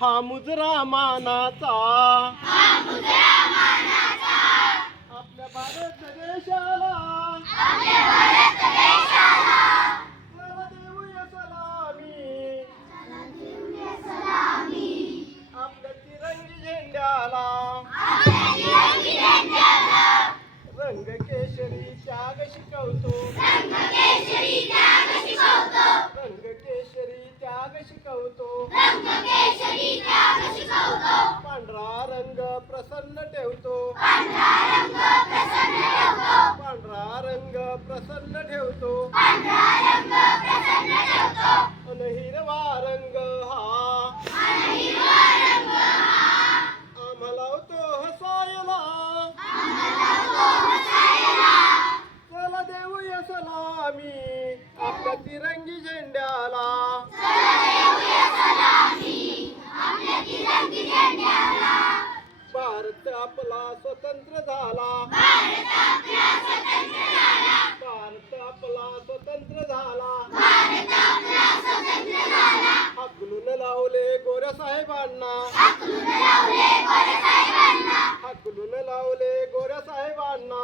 हा मुजरा मानाचा. आपल्या भारत देशाला चला देऊया सलामी. आपल्या तिरंगी झेंड्याला. रंग केशरी त्याग शिकवतो रंग प्रसन्न ठेवतो. पांढरा रंग प्रसन्न ठेवतो. अन हिरवा रंग हा. आम्हाला तो हसायला. चला देऊया सलामी. आपल्या तिरंगी झेंड्याला. आपला स्वतंत्र झाला. भारत आपला स्वतंत्र झाला. हकलून लावले गोऱ्या साहेबांना. हकलून लावले गोऱ्या साहेबांना.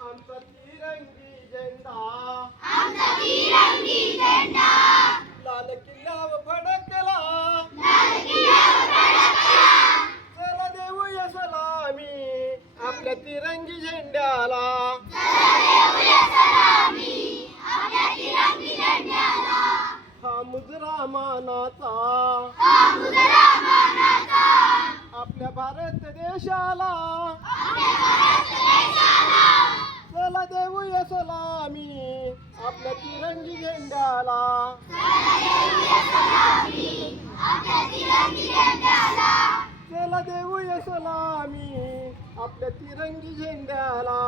आमचा तिरंगी झेंडा. लाल तिरंगी झेंड्याला. हा मुजरा मानाचा. आपल्या भारत देशाला चला देऊया सलामी आपल्या तिरंगी झेंड्याला चला देऊया सलामी आपल्या तिरंगी झेंड्याला.